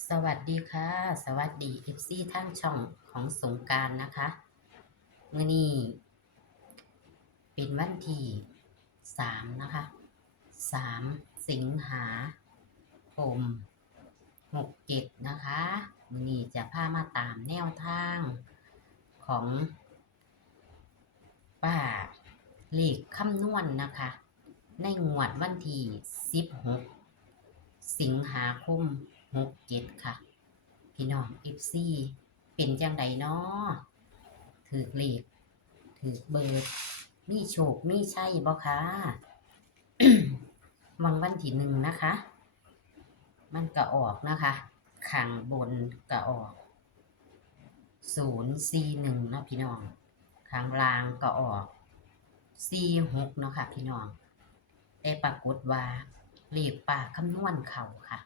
สวัสดีค่ะ สวัสดี FC ทางช่องของสงการนะคะมื้อนี้เป็นวันที่3นะคะ3สิงหาคม67นะคะมื้อนี้จะพามาตามแนวทางของป้าเลขคำนวณนนะคะ ในงวดวันที่16สิงหาคม หกเจ็ดค่ะ พี่น้องเอฟซีเป็นจังใดเนาะถือเลขถือเบอร์มีโชคมีใช่บ่คะวังวันที่หนึ่งนะคะ มันก็ออกนะคะข้างบนก็ออกศูนย์สี่หนึ่งเนาะพี่น้องข้างล่างก็ออกสี่หกเนาะค่ะพี่น้องแต่ปรากฏว่าเลขปากคำนวณเข่าค่ะ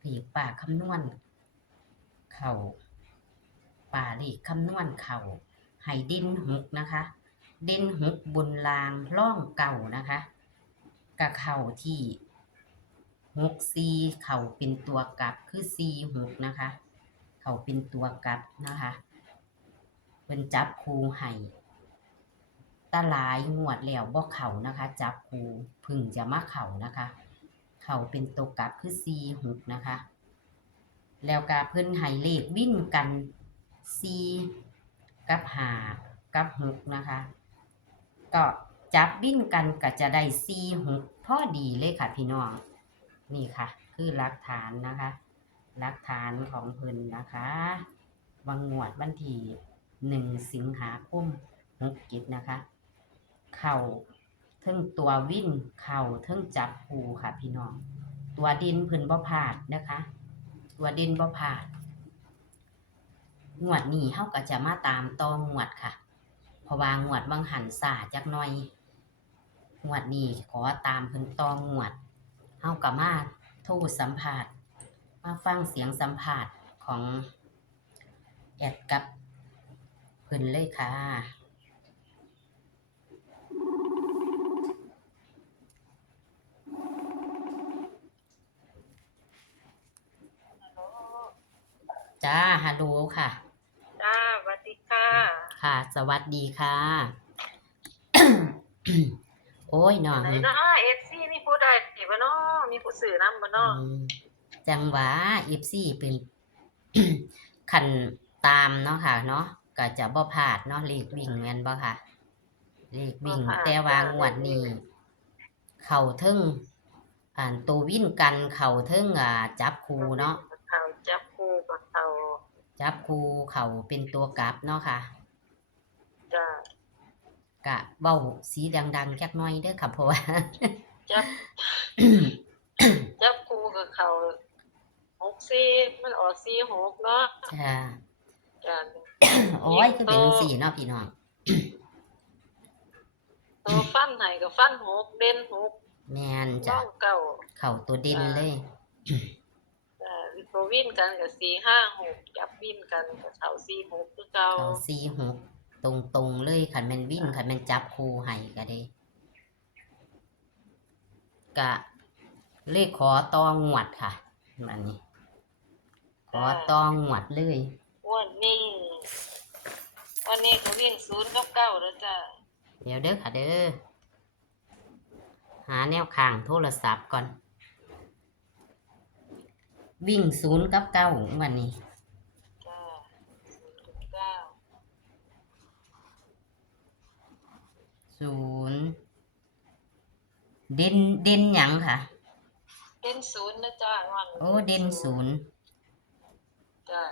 เลขป่าคำนวณ เข่าป่าเลขคำนวณเข่าให้เด่นหกนะคะ เด่นหกบนรางร่องเก่านะคะกะเข่าที่หกซีเข่าเป็นตัวกลับคือซีหกนะคะ เข่าเป็นตัวกลับนะคะเป็นจับคูให้ตาหลายงวดแล้วบ่เข่านะคะ จับคูพึ่งจะมาเข่านะคะ เขาเป็นตัวกลับคือซีหกนะคะ แล้วก็เพิ่นให้เลขวิ่นกันซีกับหากับหกนะคะ ก็จับวิ่นกันก็จะได้ซีหกพอดีเลยค่ะพี่น้อง นี่ค่ะ คือหลักฐานนะคะหลักฐานของเพิ่นนะคะวังงวดวันที่หนึ่งสิงหาคมหกเจ็ดนะคะ เข่า ทิงตัววิ่นเข่าเทิงจับผูค่ะพี่น้อง ตัวดินพิ่นบ่พาดนะคะ ตัวดินบ่พาดงวดนี้เฮาก็จะมาตามตองงวดค่ะ เพราะว่างวดบางหันสาจักหน่อยงวดนี้ขอตามเพิ่นตองวดเฮาก็มาโทรสัมภาษณ์มาฟังเสียงสัมภาษณ์ของแอดกับเพิ่นเลยค่ะ จ้าฮัลโหลค่ะ จ้าสวัสดีค่ะ ค่ะ สวัสดีค่ะ โอ้ยน้องไหนเนาะเอฟซีมีผู้ใดสิบ่เนาะมีผู้สื่อนำบ่เนาะอืมจังหวะอีฟซี่เป็น ขันตามเนาะค่ะ เนาะก็จะบ่พลาดเนาะเลขวิ่งแม่นบ่ค่ะเลขวิ่งแต่ว่างวดนี้ เข่าเทึงอ่านตัววิ่นกันเข่าเทึงอ่าจับคูเนาะ เขาจับคู่กับเขา จับคูเข่าเป็นตัวกลับเนาะค่ะ จ้ากะเบ้าสีดังๆจักหน่อยเด้อค่ะเพราะว่า จับ จับคู่กับเขาหกสี่มันออกสี่หกเนาะจ้า จ้าโอ้ยคือเป็นจังสี่เนาะพี่น้อง ตัวฟันไหนกับฟันหกเด่นหกแมนน้จ้ะองเก่า เข่าตัวเด่นเลยจ้า ตัววิ่นกันกับสี่ห้าหกจับวิ่นกันกับเขาสี่หกคือเก่าเขาซีหกตรงตรงๆเลยขันแมนวิ่งขันแมนจับคูให้ก็ได้กะเลขขอตองวดค่ะมันนี้ ขอตองวดเลย วันนี้วันนี้เขาวิ่งศูนย์กับเก้าแล้วจ้าเดี๋ยวเด้อค่ะเด้อหาแนวข้างโทรศัพท์ก่อน วิ่งศูนย์กับเก้าวันนี้ จ้าศูนย์กับเก้าศูนย์เด่นเด่นหยังค่ะ เด่นศูนย์นะจ้าวันโอ้ เด่นศูนย์จ้า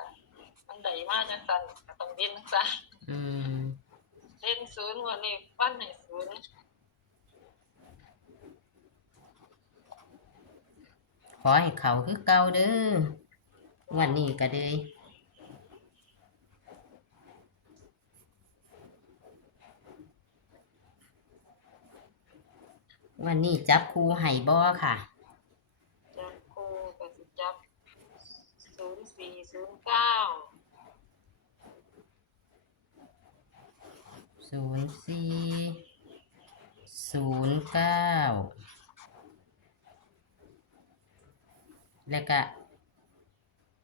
มันใดมากจังสันก็ต้องเด่นจังสันอืม เด่นศูนย์วันนี้ฟันให้ศูนย์ ข อให้เขาคือเก่าเด้อวันนี้ก็เลยวันนี้จับครูไห่บ่ค่ะ จับคู่ก็สิจับศูนย์สี่ศูนย์เก้าศูนย์สี่ศูนย์เก้า แล้วก็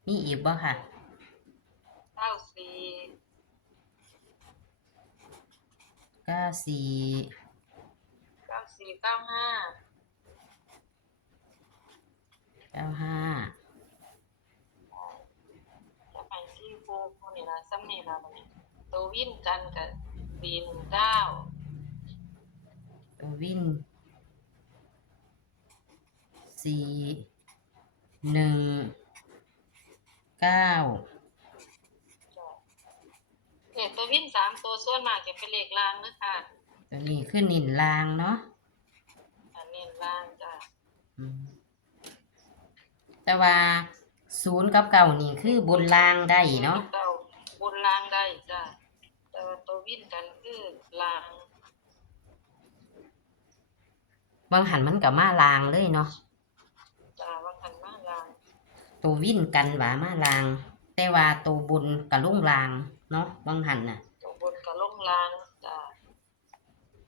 มีอีกบ่ค่ะเก้าสี่เก้าสี่เก้าสี่เก้าห้าเก้าห้าจะไปที่โฟพวกนี้ละซ้ำนี่ละบัดนี้ตัววิ่นกันกับสี่หนึ่งเก้าตัววินสี่ หนึ่งเก้าเนี่ยตัววิ่นสามตัวส่วนมากจะเป็นเลขลางนะคะตัวนี้คือนินลางเนาะอันนี้ลางจ้ะอืมแต่ว่าศูนย์กับเก่านี่คือบนลางได้เนาะเก้าบนลางได้จ้ะแต่ว่าตัววิ่นกันคือลางบางหันมันกับมาลางเลยเนาะจ้ะว่ากันมาลาง ตัววินกันหวามาลาง แต่ว่าตัวบนกับลุ่งลางเนาะบางหันน่ะ ตัวบนกับลงลางจ้ะ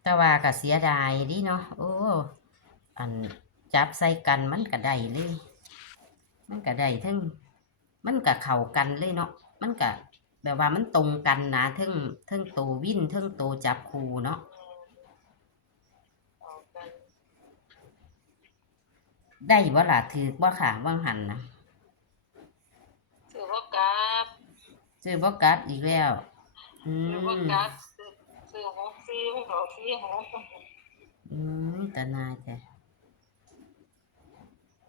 แต่ว่าก็เสียดายดิเนาะโอ้อันจับใส่กันมันก็ได้เลย มันก็ได้ทั้งมันก็เข้ากันเลยเนาะมันก็แบบว่ามันตรงกันนะทั้งทั้งตัววินทั้งตัวจับคูเนาะอืมเอากันได้บ่ล่ะถือบ่ค่ะว่างหันนะ ถือว่ากับซื้อบ่กลับอีกแล้ว อืถือว่ามกับซื้อซื้อหกสี่หกสี่หกอืมตานาจ้ะ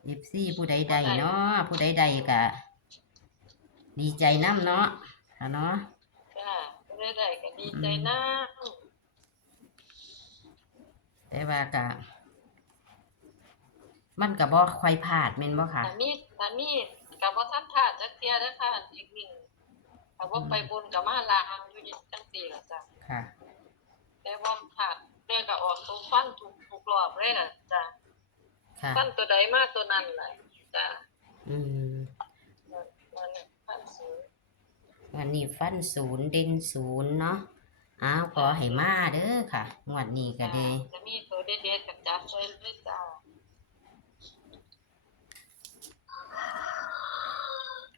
เอฟซีผู้ใดใดเนาะผู้ใดใดก็ดีใจน้ำเนาะค่ะเนาะจ้ะก็ได้ได้ก็ดีใจนะแต่ว่าก็มันก็บ่ค่อยพลาดแม่นบ่ค่ะแต่มีแต่มี กับว่าท่านพลาดจักเทียเด้อค่ะอีกวิ่งแต่ว่าไปบนกับมาลางอยู่นี่จังสี่ล่ะจ้ะค่ะ แต่ว่าพลาดเรื่องก็ออกตัวฟันถูกถูกรอบเลยล่ะจ้ะค่ะ ฟันตัวใดมาตัวนั้นแหละจ้ะอืม มันฟันสูงวันนี้ฟันศูนย์เด่นศูนย์เนาะ อ้าวขอให้มาเด้อค่ะ งวดนี้ก็จ้ะเด้จะมีตัวเด็ดๆกับจับช่วยด้วยจ้ะ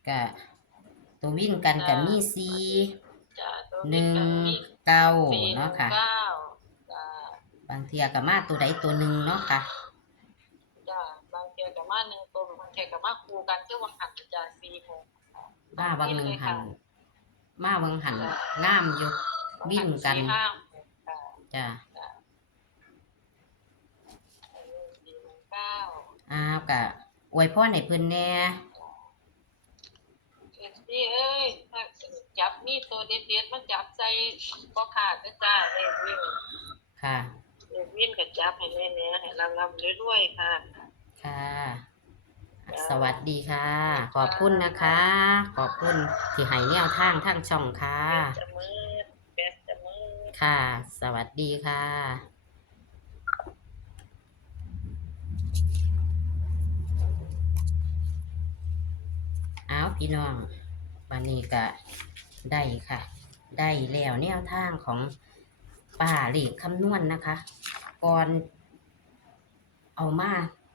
ก็ตัววิ่งกันก็มีสีจ้ะตัวหนี้นึ่งก็มีเก้าสี่เนาะค่ะ เก้าจ้ะบางเทียก็มาตัวใดตัวหนึ่งเนาะค่ะ จ้ะบางเทีกับมาหนึ่งตัวบางเทีกับมาคู่กันคือว่าหันจ้ะสี่หกมาบางหนึ่งหัน มาบางหันงามอยู่วิ่งกันสี่ห้าหกจ้ะจ้ะสี่หนึ่งเก้า อ้าวก็อวยพรให้เพิ่นแหน่ เอ็ดซี่เอ้ยถ้าจับมีตัวเด็ดๆมันจับใส่ก็ขาดนะจ้าเลขวิ่งค่ะเลขวิ่งกับจับให้แน่เนี้ยให้รำรำเรื่อยๆค่ะ ค่ะ สวัสดีค่ะ ขอบคุณนะคะ ขอบคุณที่ให้แนวทางทางช่องค่ะจะมืดแบสจะมืดค่ะ สวัสดีค่ะเอาพี่น้อง วันนี้ก็ได้ค่ะ ได้แล้วแนวทางของป่าเหล็กคำนวณนนะคะ ก่อนเอามา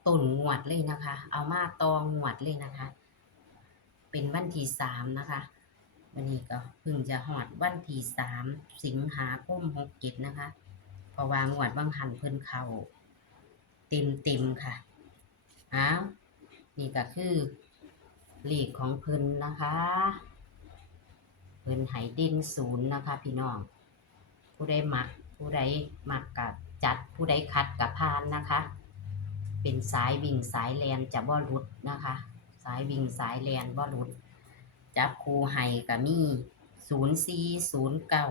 ต้นงวดเลยนะคะ เอามาตองงวดเลยนะคะ เป็นวันที่สามนะคะวันนี้ก็เพิ่งจะหอดวันที่สามสิงหาคมหกเจ็ดนะคะเพราะว่างวดบางหันเพิ่นเขาเต็มเต็มค่ะอ้าวนี่ก็คือ เลขของเพิ่นนะคะ เพิ่นไหด่นศูนย์นะคะ พี่น้อง ผู้ใดหมัก ผู้ใดหมักกับจัดผู้ใดคัดกับพานนะคะ เป็นสายวิ่งสายแลนจะบ่หลุดนะคะ สายวิ่งสายแลนบ่หลุด จับครูไห้ก็มีศูนย์สี่ศูนย์เก้า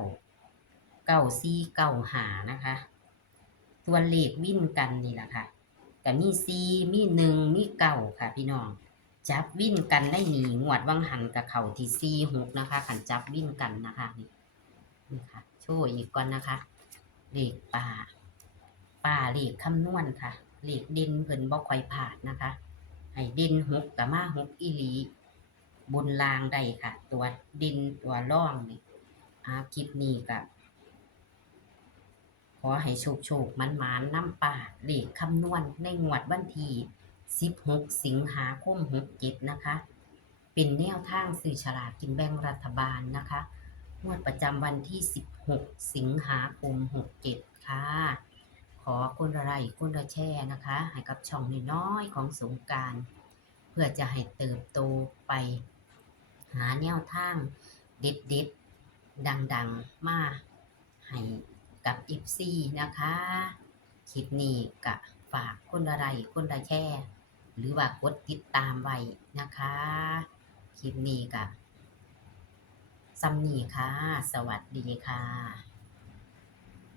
เก้าสี่เก้าหานะคะ ตัวเลขวิ่นกันนี่แหละค่ะก็มีสี่มีหนึ่งมีเก้าค่ะพี่น้อง จับวิ่นกันได้หนีงวดวังหันกับเข่าที่สี่หกนะคะขันจับวิ่นกันนะคะนี่นี่ค่ะโชว์อีกก่อนนะคะเลขป่าป่าเลขคำนวณค่ะเลขเด่นเพิ่นบ่ค่อยผ่านนะคะให้ด่นหกกับมาหกอีหลี บนรางได้ค่ะ ตัวดินตัวร่องนี่อาคลิปนี้กับขอให้โชคโชคมันมานน้ำป่าเลขคำนวณในงวดวันที่ 16 สิงหาคม67นะคะ เป็นแนวทางสื่อฉลากกินแบ่งรัฐบาลนะคะงวดประจำวันที่ 16 สิงหาคม67 ค่ะ ขอคนละไลค์คนละแชร์นะคะ ให้กับช่องน้อยๆของสงการ เพื่อจะให้เติบโตไป หาแนวทางเด็ดๆ ดังๆ มาให้กับอิฟซีนะคะ คลิปนี้ก็ฝากคนละไลค์คนละแชร์ หรือว่ากดติดตามไว้นะคะ คลิปนี้กับซัมนี่ค่ะ สวัสดีค่ะ